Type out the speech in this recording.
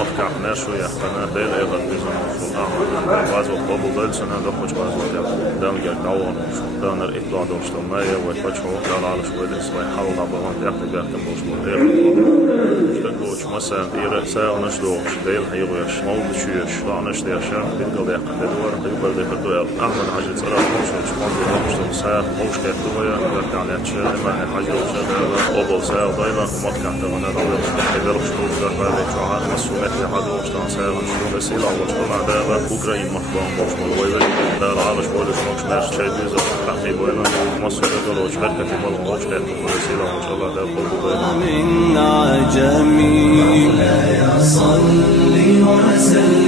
مفكع ناشو يحتنا بيل إيغان بيزن وصول أعمال غازو قبل دل سنة دخوش غازو كاب دان جاك دعوان دان الإطلاع دوش تلمية ويتوجهو دان على شوية إسوي حاول عبوان تيحت بيحكم بوش مدير شتكوش مسا إيرا ساعة نشدوش ديل حيغوش مولد شويش لعنش ديشا بينقل ديحق ديدوار قيبل ديحق دوال أحمد حاجة سراح موشوش مولد موشتو ساعة موش كيف دويا يركع ليتشا إما حاجة وشا ديلا قبل ساعة ضيلا ومفكع تغنى دويا حيدرق شروف دربالي شوعات مسؤولية حدوش تان ساعة نشدو بسيلة وشتو عدالة أوكراين مخبان موش ملويلي لا العالش بولش موش ناش شايد بيزا حقي بويلا مصر دلوش بركة مال موش كيف بسيلة وش الله دا قبل من عجمي مولاي صل وسلم